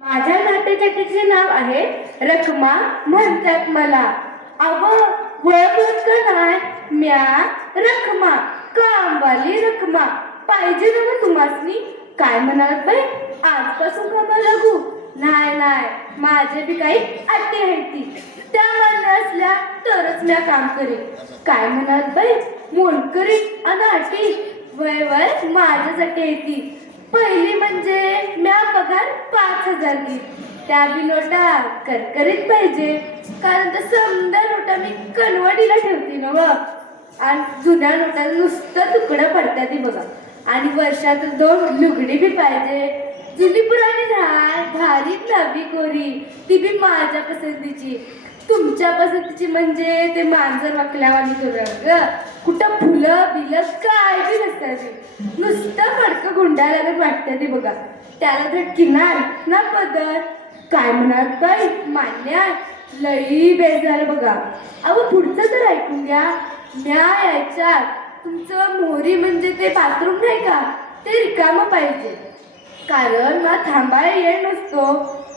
माझ्या नाट्यचक्रीचे नाव आहे रखमा म्हणतात मला. अव ओळखलत का नाही? म्या रखमा, कामवाली रखमा. पाहिजे ना मग तुम्हासनी? काय म्हणाल बाई, आजपासून कामा लागू? नाही नाही, माझे बी काही अटी आहेत ती, त्या मान्य असल्या तरच म्या काम करीन. काय म्हणाल बाई, मोलकरी आणि अटी? वय वय माझ्यासाठी आहे ती. पहिली म्हणजे म्या पगार 5,000 घे, त्या बी नोटा करकरीत पाहिजे, कारण तर समजा नोटा मी कनवडीला ठेवते ना व, आणि जुन्या नोटा नुसतं तुकडं पडतात ती बघा. आणि वर्षात 2 लुगडी बी पाहिजे, जुनी पुराणी नाही, भारी नवी कोरी, ती बी माझ्या पसंतीची. तुमच्या पसंतीची म्हणजे ते मांजर वाकल्यावानी करू ग, कुठं फुलं बिलं काय बी नसतात, नुसतं फडकं गुंडाळ्यागत वाटतं ती बघा. त्याला तर किनार ना पदर. काय म्हणत बाई, मान्य आहे, लई बेजार बघा. अहो पुढचं तर ऐकून घ्या. म्या यायच्या तुमचं मोहरी म्हणजे ते बाथरूम नाही का, ते रिकामं पाहिजे, कारण ना थांबायला येळ नसतो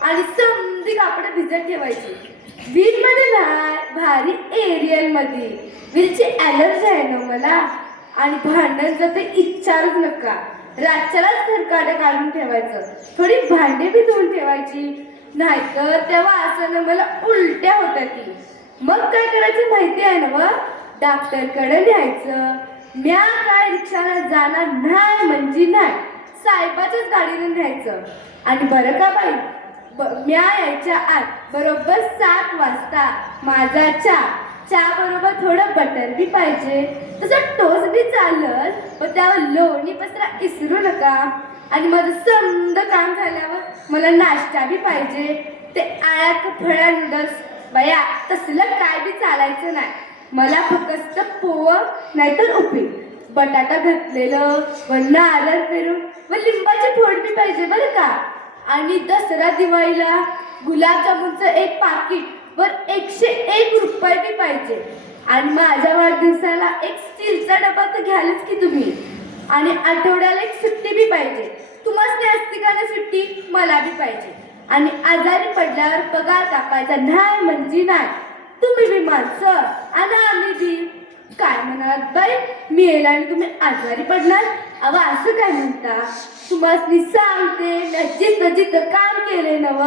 आणि समधी कापडं भिजत ठेवायची. व्हील मध्ये नाही, भारी एरियल मध्ये. व्हीलची ॲलर्जी आहे ना मला. आणि भांड्यांचं ते इच्छाच नका, रातच्यालाच खरकाटं काढून ठेवायचं, थोडी भांडे बी धुवून ठेवायची, नाहीतर तेव्हा असं मला उलट्या होत्या की. मग काय करायचं माहिती आहे ना व, डॉक्टरकडे न्यायचं. म्या काय रिक्षाला जाणार नाही म्हणजे नाही, साहेबाच्याच गाडीने न्यायचं. आणि बरं का बाई, म्या यायच्या आत बरोबर 7 वाजता माझा चहा बरोबर थोडं बटर बी पाहिजे, तसं टोस्ट बी चालल, पण त्यावर लोणी पसरा इसरू नका. आणि माझं समद काम झाल्यावर मला नाश्ता बी पाहिजे, ते आळ्या फळ्या नूडल्स बया तसलं काय बी चालायचं नाही. मला फक्त पोवं नाहीतर उपीट, बटाटा घातलेलं व नारळ पेरून व लिंबाची फोड बी पाहिजे बरं का. आणि दसरा दिवाळीला गुलाबजामुनचं 1 पाकिट वर 101 रुपये बी पाहिजे. आणि माझ्या वाढदिवसाला 1 स्टीलचा डबा तर घ्यालच की तुम्ही. आणि आठवड्याला 1 सुट्टी बी पाहिजे. तुम्हासनी असती का ना सुट्टी, मला बी पाहिजे. आणि आजारी पडल्यावर पगार कापायचा नाही म्हणजे नाही. तुम्ही बी माणसं आणि आम्ही बी. काय म्हणालात बाई, मी येईल आणि तुम्ही आजारी पडणार? अव असं काय म्हणता? तुम्हासनी सांगते, जिथं जिथं काम केले नव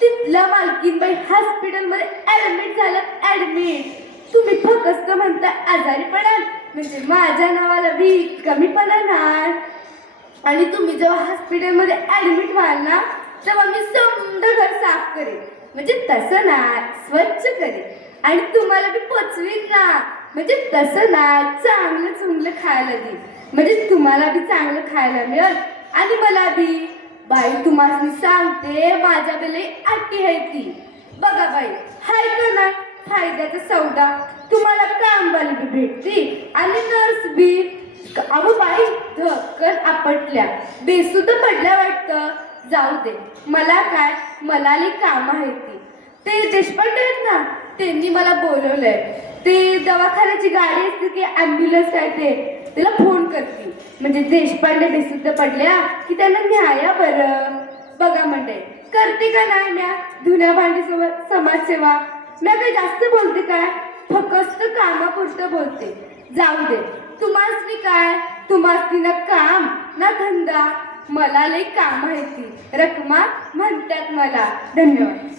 तिथल्या मालकीन बाई हॉस्पिटलमध्ये ऍडमिट झालं, ऍडमिट. तुम्ही फक्त म्हणता आजारी पडाल म्हणजे माझ्या नावाला बी कमीपणा नाही. आणि तुम्ही जेव्हा हॉस्पिटलमध्ये ऍडमिट व्हाल ना, तेव्हा मी समजा घर साफ करेन, म्हणजे तसं नाही, स्वच्छ करेन. आणि तुम्हाला बी पोचवीन ना, म्हणजे तसं नाही, चांगलं चुंगलं खायला देईन, म्हणजे तुम्हाला बी चांगलं खायला मिळेल आणि मला बी. बाई तुम्हाला सांगते, माझ्या बेले अटी आहे ती बघा बाई. हाय का नाही फायद्याचा सौदा, तुम्हाला कामवाली बी भेटती आणि नर्स बी. अहो बाई धक्कन आपटल्या, बेसुद्ध पडल्या वाटतं. जाऊ दे, मला काय, मला लई काम आहे ती. ते देशपांडे आहेत ना, त्यांनी मला बोलवलंय. ते दवाखान्याची गाडी असते की ॲम्ब्युलन्स काय ते, त्याला फोन करते, म्हणजे देशपांडे बेसुद्ध पडल्या की त्यांना न्याया बरं. बघा म्हणते करते का नाही म्या धुण्या भांडीसोबत समाजसेवा. म्या काही जास्त बोलते काय, फक्त कामापुरतं बोलते. जाऊ दे, तुम्हासनी काय, तुम्हासनी ना काम ना धंदा, मला लई काम आहे ती. रखमा म्हणतात मला. धन्यवाद.